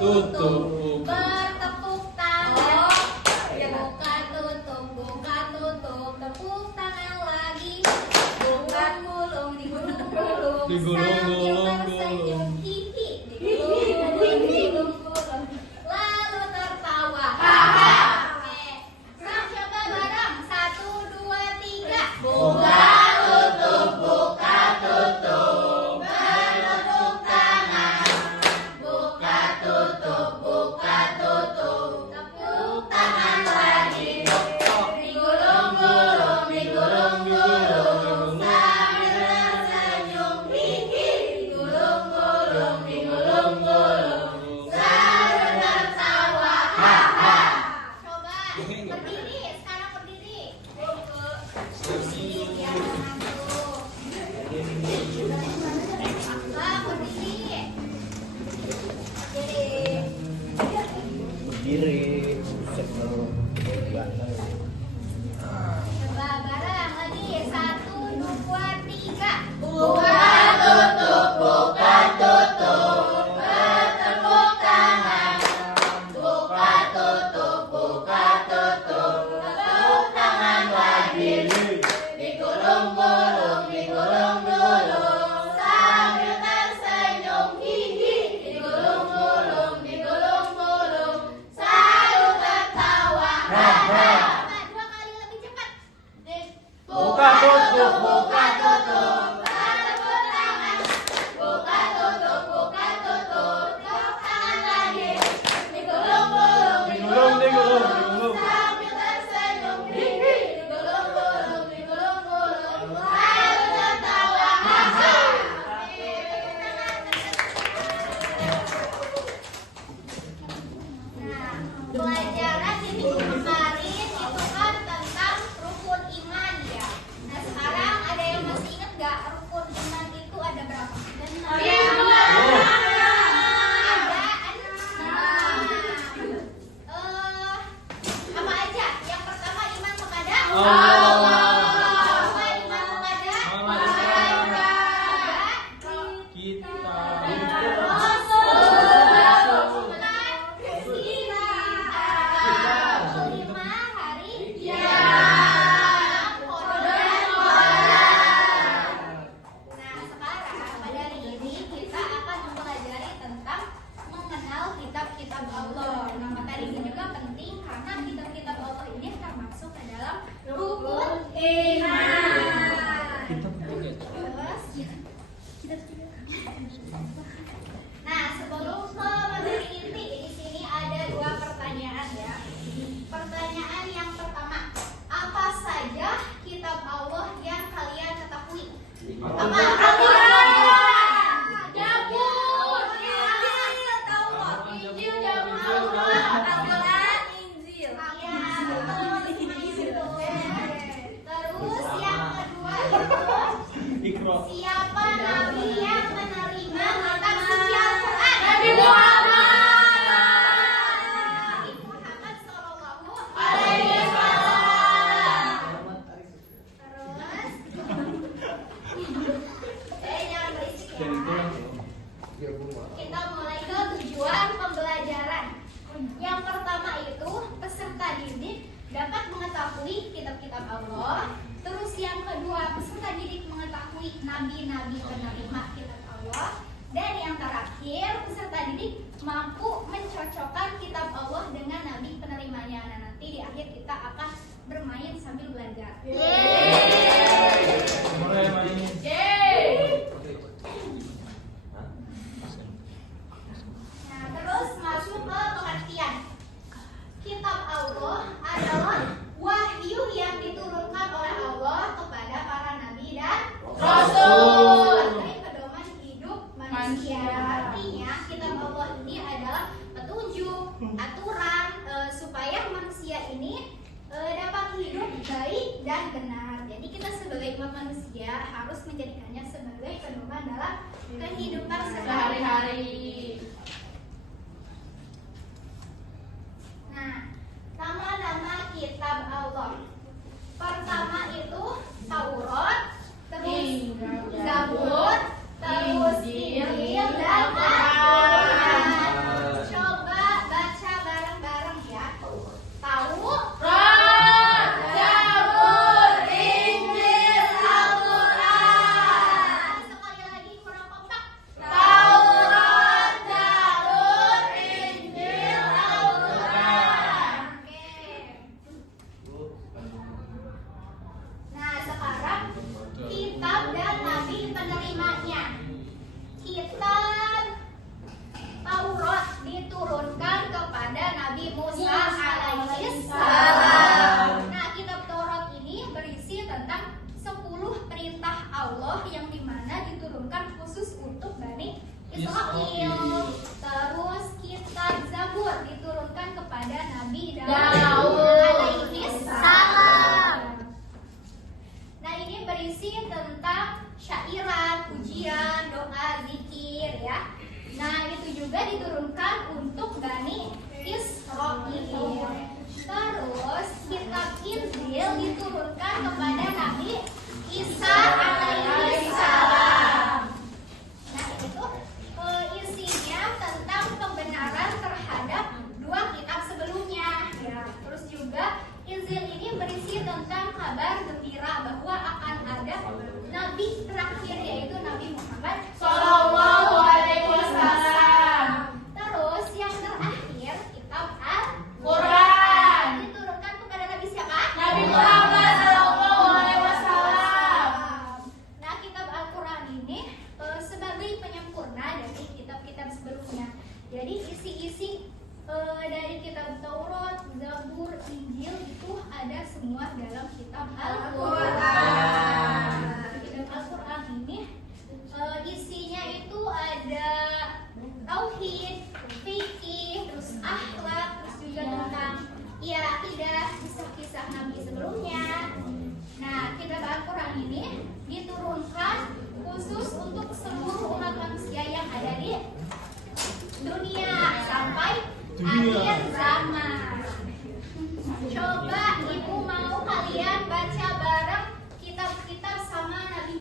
tutup. Bertepuk tangan. Buka tutup, tepuk tangan lagi. Buka gulung, digulung-gulung. Digulung-gulung. Sambil tersenyum, hihi. Digulung-gulung. Lalu tertawa. Oke. Sekarang coba bareng. 1, 2, 3. Buka tutup, buka tutup. Bertepuk tangan. Buka tutup, buka tutup. Tepuk tangan lagi. Digulung-gulung, digulung-gulung. Sambil tersenyum, hihi. Digulung-gulung, digulung-gulung. Sambil tertawa, haha. Coba berdiri, sekarang berdiri. Biar ngantuk. Berdiri. Berdiri. Buset lu. Coba bareng lagi. 1, 2, 3. Buka tutup, buka tutup. Bertepuk tangan. Buka tutup, buka tutup. Tepuk tangan lagi. Digulung-gulung, digulung-gulung. Sambil tersenyum, hihi. Digulung-gulung, digulung-gulung. Sambil tertawa, haha. Coba 2 kali lebih cepat. Buka tutup, buka tutup. Bertepuk tangan. Buka tutup, buka tutup. Tepuk tangan lagi. Digulung-gulung, digulung. sambil tersenyum, hihi. Digulung-gulung, digulung-gulung. Sambil tertawa, haha. Nah, pelajaran di minggu kemarin itu kan tentang rukun iman ya. Nah, sekarang ada yang masih ingat nggak rukun iman itu ada berapa? Ada 6. Apa aja? Yang pertama iman kepada Allah. Kedua, iman kepada malaikat. Kita. Kitab Allah. Nah, materi ini juga penting karena kitab-kitab Allah ini termasuk ke dalam rukun iman. Terus, nah, sebelum ke materi inti di sini ada 2 pertanyaan ya. Pertanyaan yang pertama, apa saja kitab Allah yang kalian ketahui? Apa? Zabur, Injil, Taurat, Injil, Taurat, Al-Quran, Injil. Terus yang kedua itu siapa nabi yang menerima kitab suci Al-Quran? Nabi Muhammad. Nabi Muhammad sallallahu alaihi wasallam. Terus jangan berisik ya. Kita mulai ke tujuan pembelajaran. Yang pertama itu peserta didik dapat mengetahui kitab-kitab Allah. Terus yang kedua peserta didik mengetahui nabi-nabi penerima kitab Allah. Dan yang terakhir peserta didik mampu mencocokkan kitab Allah dengan nabi penerimanya. Nah, nanti di akhir kita akan bermain sambil belajar. Mulai main. Nah, terus masuk ke pengertian. Kitab Allah adalah wahyu yang diturunkan oleh Allah kepada para nabi dan rasul sebagai pedoman hidup manusia. Artinya kitab Allah ini adalah petunjuk, aturan supaya manusia ini dapat hidup baik dan benar. Jadi kita sebagai umat manusia harus menjadikannya sebagai pedoman dalam kehidupan sehari-hari. Nah, nama-nama kitab Allah. Pertama itu Taurat, terus Zabur, terus Injil dan Al-Quran. Nabi Musa alaihissalam. Nah, kitab Taurat ini berisi tentang 10 perintah Allah yang dimana diturunkan khusus untuk Bani Israel. Terus kitab Zabur diturunkan kepada Nabi Daud alaihissalam. Nah, ini berisi tentang syairan, pujian, doa, zikir ya. Nah, itu juga diturunkan untuk Bani Israel. Terus kitab Injil diturunkan kepada Nabi Isa alaihissalam. Nah, itu isinya tentang kebenaran terhadap 2 kitab sebelumnya ya. Terus juga Injil ini berisi tentang kabar gembira bahwa akan ada nabi terakhir yaitu Nabi Muhammad Sallallahu Alaihi Wasallam. Terus yang terakhir kitab Al-Quran diturunkan kepada Nabi siapa? Nabi Muhammad Sallallahu Alaihi Wasallam. Nah, kitab Al-Quran ini sebagai penyempurna dari kitab-kitab sebelumnya. Jadi isi-isi dari kitab Taurat, Zabur, Injil itu ada semua dalam kitab Al-Quran. Kitab Al-Quran ini isinya itu ada tauhid, fikih, terus akhlak, terus juga tentang ya akidah, kisah-kisah nabi sebelumnya. Nah, kitab Al-Quran ini diturunkan khusus untuk seluruh umat manusia yang ada di dunia sampai akhir